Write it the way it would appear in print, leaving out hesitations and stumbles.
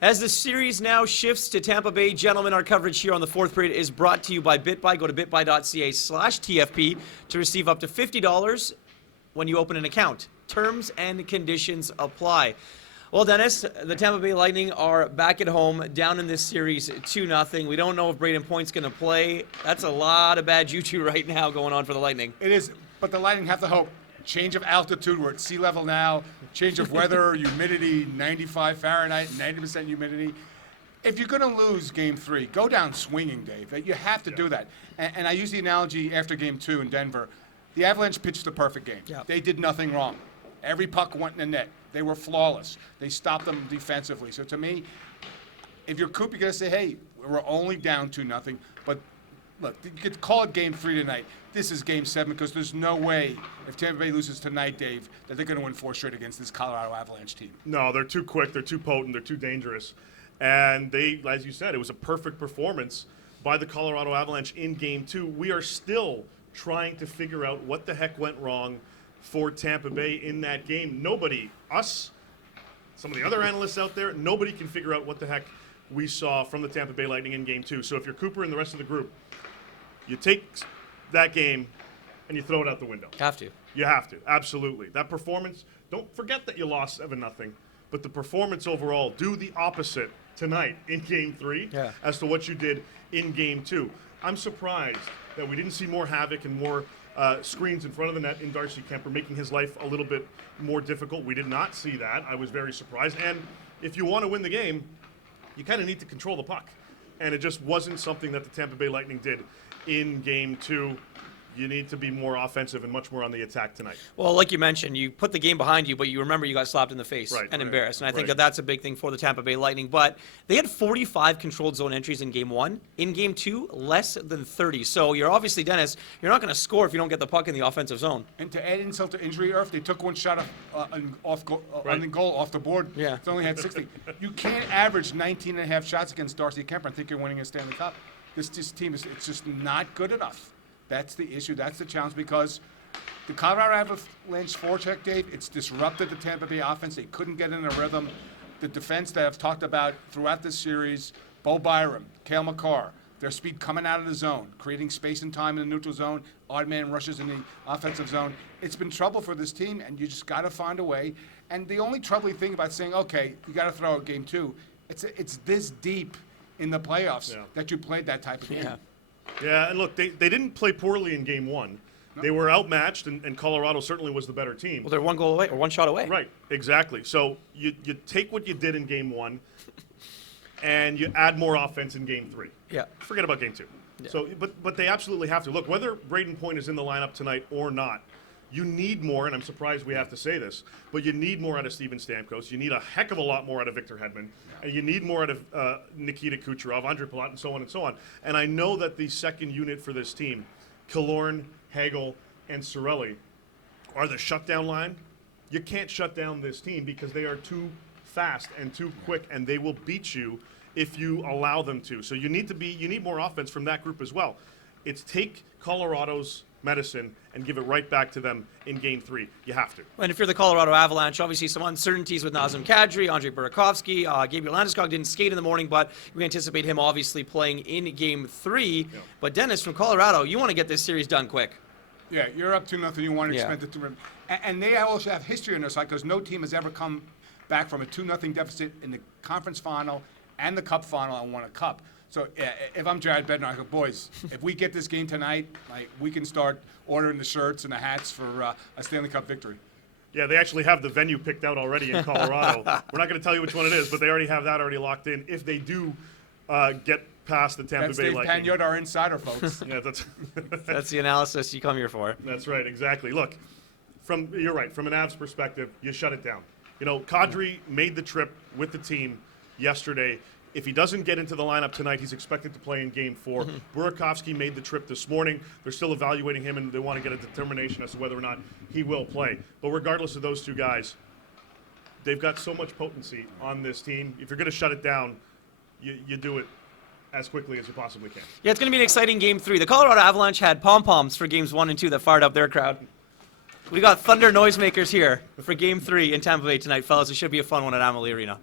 As the series now shifts to Tampa Bay, gentlemen, our coverage here on the fourth period is brought to you by Bitbuy. Go to bitbuy.ca/TFP to receive up to $50 when you open an account. Terms and conditions apply. Well, Dennis, the Tampa Bay Lightning are back at home, down in this series 2-0. We don't know if Braden Point's going to play. That's a lot of bad juju right now going on for the Lightning. It is, but the Lightning have to hope. Change of altitude, we're at sea level now. Change of weather, humidity, 95 Fahrenheit, 90% humidity. If you're going to lose Game 3, go down swinging, Dave. You have to do that. And I use the analogy after Game 2 in Denver. The Avalanche pitched the perfect game. Yeah. They did nothing wrong. Every puck went in the net. They were flawless. They stopped them defensively. So to me, if you're Coop, you're going to say, hey, we're only down 2-0. But look, you could call it Game 3 tonight. This is Game 7 because there's no way, if Tampa Bay loses tonight, Dave, that they're going to win 4 straight against this Colorado Avalanche team. No, they're too quick, they're too potent, they're too dangerous. And they, as you said, it was a perfect performance by the Colorado Avalanche in Game 2. We are still trying to figure out what the heck went wrong for Tampa Bay in that game. Nobody, us, some of the other analysts out there, nobody can figure out what the heck we saw from the Tampa Bay Lightning in Game 2. So if you're Cooper and the rest of the group, you take that game and you throw it out the window. Have to. You have to, absolutely. That performance, don't forget that you lost 7-0, but the performance overall, do the opposite tonight in Game 3 as to what you did in Game 2. I'm surprised that we didn't see more havoc and more screens in front of the net in Darcy Kemper, making his life a little bit more difficult. We did not see that. I was very surprised. And if you want to win the game, you kind of need to control the puck. And it just wasn't something that the Tampa Bay Lightning did in Game 2. You need to be more offensive and much more on the attack tonight. Well, like you mentioned, you put the game behind you, but you remember you got slapped in the face and embarrassed. And I think that that's a big thing for the Tampa Bay Lightning. But they had 45 controlled zone entries in Game 1. In Game 2, less than 30. So you're obviously, Dennis, you're not going to score if you don't get the puck in the offensive zone. And to add insult to injury, Irf, they took one shot on the goal off the board. Yeah. It's only had 60. You can't average 19 and a half shots against Darcy Kemper and think you're winning a Stanley Cup. This team it's just not good enough. That's the issue. That's the challenge because the Colorado Avalanche forecheck, Dave, it's disrupted the Tampa Bay offense. They couldn't get in a rhythm. The defense that I've talked about throughout this series, Bo Byram, Cale Makar, their speed coming out of the zone, creating space and time in the neutral zone, odd man rushes in the offensive zone. It's been trouble for this team, and you just got to find a way. And the only troubling thing about saying, okay, you got to throw out Game 2, it's this deep in the playoffs that you played that type of game. Yeah, and look, they didn't play poorly in Game 1. No. They were outmatched, and Colorado certainly was the better team. Well, they're one goal away or one shot away. Right, exactly. So you take what you did in Game 1, and you add more offense in Game 3. Yeah. Forget about Game 2. Yeah. So, but they absolutely have to. Look, whether Braden Point is in the lineup tonight or not, you need more, and I'm surprised we have to say this, but you need more out of Steven Stamkos. You need a heck of a lot more out of Victor Hedman. And you need more out of Nikita Kucherov, Andre Palat, and so on and so on. And I know that the second unit for this team, Killorn, Hagel, and Cirelli, are the shutdown line. You can't shut down this team because they are too fast and too quick, and they will beat you if you allow them to. So you need more offense from that group as well. It's take Colorado's medicine and give it right back to them in Game 3. You have to. And if you're the Colorado Avalanche, obviously some uncertainties with Nazem Kadri, Andrei Burakovsky, Gabriel Landeskog didn't skate in the morning, but we anticipate him obviously playing in Game 3. Yeah. But Dennis, from Colorado, you want to get this series done quick. Yeah, you're up 2-0. You want to expend it to and they also have history on their side because no team has ever come back from a 2-0 deficit in the conference final and the cup final and won a cup. So if I'm Jared Bednar, I go, boys, if we get this game tonight, we can start ordering the shirts and the hats for a Stanley Cup victory. Yeah, they actually have the venue picked out already in Colorado. We're not going to tell you which one it is, but they already have that already locked in. If they do get past the Tampa Bay Lightning. That's Dave Pagnotta, our insider, folks. Yeah, that's the analysis you come here for. That's right, exactly. Look, you're right. From an Avs perspective, you shut it down. You know, Kadri made the trip with the team yesterday. If he doesn't get into the lineup tonight, he's expected to play in Game 4. Burakovsky made the trip this morning. They're still evaluating him, and they want to get a determination as to whether or not he will play. But regardless of those two guys, they've got so much potency on this team. If you're going to shut it down, you do it as quickly as you possibly can. Yeah, it's going to be an exciting Game 3. The Colorado Avalanche had pom-poms for Games 1 and 2 that fired up their crowd. We got thunder noisemakers here for Game 3 in Tampa Bay tonight, fellas. It should be a fun one at Amalie Arena.